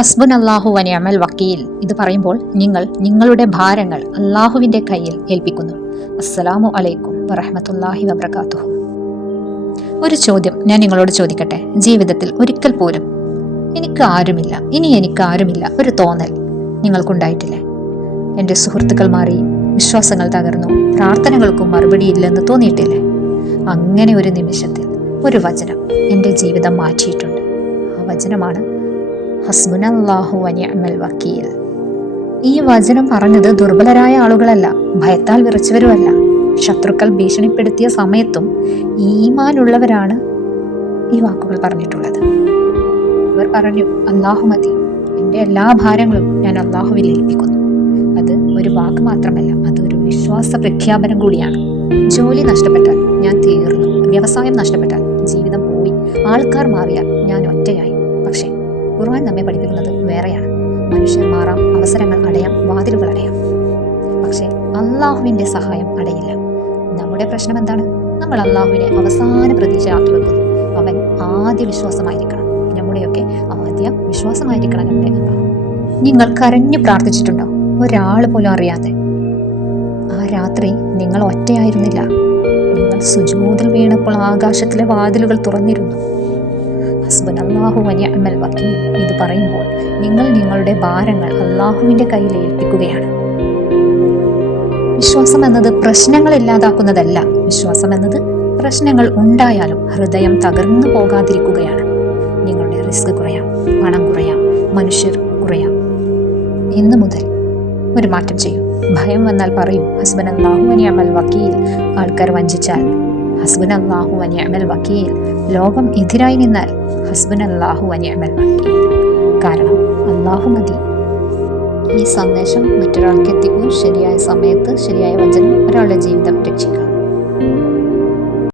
ഹസ്ബുൻ അല്ലാഹു വനിഅമൽ വക്കീൽ. ഇത് പറയുമ്പോൾ നിങ്ങൾ നിങ്ങളുടെ ഭാരങ്ങൾ അള്ളാഹുവിൻ്റെ കയ്യിൽ ഏൽപ്പിക്കുന്നു. അസ്സലാമു അലൈക്കും വറഹ്മത്തുള്ളാഹി വബറകാതുഹു. ഒരു ചോദ്യം ഞാൻ നിങ്ങളോട് ചോദിക്കട്ടെ. ജീവിതത്തിൽ ഒരിക്കൽ പോലും എനിക്ക് ആരുമില്ല ഒരു തോന്നൽ നിങ്ങൾക്കുണ്ടായിട്ടില്ലേ? എൻ്റെ സുഹൃത്തുക്കൾ മാറി, വിശ്വാസങ്ങൾ തകർന്നു, പ്രാർത്ഥനകൾക്കും മറുപടിയില്ലെന്ന് തോന്നിയിട്ടില്ലേ? അങ്ങനെ ഒരു നിമിഷത്തിൽ ഒരു വചനം എൻ്റെ ജീവിതം മാറ്റിയിട്ടുണ്ട്. ആ വചനമാണ് ഹസ്ബുനല്ലാഹു വനിഅമൽ വക്കീൽ. ഈ വചനം പറഞ്ഞത് ദുർബലരായ ആളുകളല്ല, ഭയത്താൽ വിറച്ചവരുമല്ല. ശത്രുക്കൾ ഭീഷണിപ്പെടുത്തിയ സമയത്തും ഈമാനുള്ളവരാണ് ഈ വാക്കുകൾ പറഞ്ഞിട്ടുള്ളത്. അവർ പറഞ്ഞു, അല്ലാഹു മതി, എൻ്റെ എല്ലാ ഭാരങ്ങളും ഞാൻ അല്ലാഹുവിൽ ഏൽപ്പിക്കുന്നു. അത് ഒരു വാക്ക് മാത്രമല്ല, അതൊരു വിശ്വാസ പ്രഖ്യാപനം കൂടിയാണ്. ജോലി നഷ്ടപ്പെട്ടാൽ ഞാൻ തീർന്നു, വ്യവസായം നഷ്ടപ്പെട്ടാൽ ജീവിതം പോയി, ആൾക്കാർ മാറിയാൽ ഞാൻ ഒറ്റയായി. പക്ഷേ ഖുർആൻ നമ്മെ പഠിപ്പിക്കുന്നത് വേറെയാണ്. മനുഷ്യർ മാറാം, അവസരങ്ങൾ അടയാം, വാതിലുകൾ അടയാം, പക്ഷേ അള്ളാഹുവിൻ്റെ സഹായം അടയില്ല. നമ്മുടെ പ്രശ്നം എന്താണ്? നമ്മൾ അള്ളാഹുവിനെ അവസാന പ്രതീക്ഷയാക്കി വെക്കുന്നു. അവൻ ആദ്യ വിശ്വാസമായിരിക്കണം, നമ്മുടെയൊക്കെ ആദ്യ വിശ്വാസമായിരിക്കണം നമ്മുടെ അള്ളാഹു. നിങ്ങൾ കരഞ്ഞു പ്രാർത്ഥിച്ചിട്ടുണ്ടോ? ഒരാൾ പോലും അറിയാതെ. ആ രാത്രി നിങ്ങൾ ഒറ്റയായിരുന്നില്ല. നിങ്ങൾ സുജൂദിൽ വീണപ്പോൾ ആകാശത്തിലെ വാതിലുകൾ തുറന്നിരുന്നു. ഹസ്ബുനല്ലാഹു വനിഅമൽ വക്കീൽ. ഇത് പറയുമ്പോൾ നിങ്ങൾ നിങ്ങളുടെ ഭാരങ്ങൾ അള്ളാഹുവിൻ്റെ കയ്യിൽ ഏൽപ്പിക്കുകയാണ്. വിശ്വാസം എന്നത് പ്രശ്നങ്ങൾ ഇല്ലാതാക്കുന്നതല്ല. വിശ്വാസം എന്നത് പ്രശ്നങ്ങൾ ഉണ്ടായാലും ഹൃദയം തകർന്നു പോകാതിരിക്കുകയാണ്. നിങ്ങളുടെ റിസ്ക് കുറയാം, പണം കുറയാം, മനുഷ്യർ കുറയാം. ഇന്നു മുതൽ ഒരു മാറ്റം ചെയ്യൂ. ഭയം വന്നാൽ പറയൂ, ഹസ്ബുനല്ലാഹു വനിഅമൽ വക്കീൽ. ആൾക്കാർ വഞ്ചിച്ചാൽ ഹസ്ബുനല്ലാഹു വനിഅമൽ വക്കീൽ. ലോകം എതിരായി നിന്നാൽ ഹസ്ബുനല്ലാഹു വനിഅമൽ വക്കീൽ. കാരണം അല്ലാഹു മതി. ഈ സന്ദേശം മറ്റൊരാൾക്ക് എത്തിക്കൂ. ശരിയായ സമയത്ത് ശരിയായ വചനം ഒരാളുടെ ജീവിതം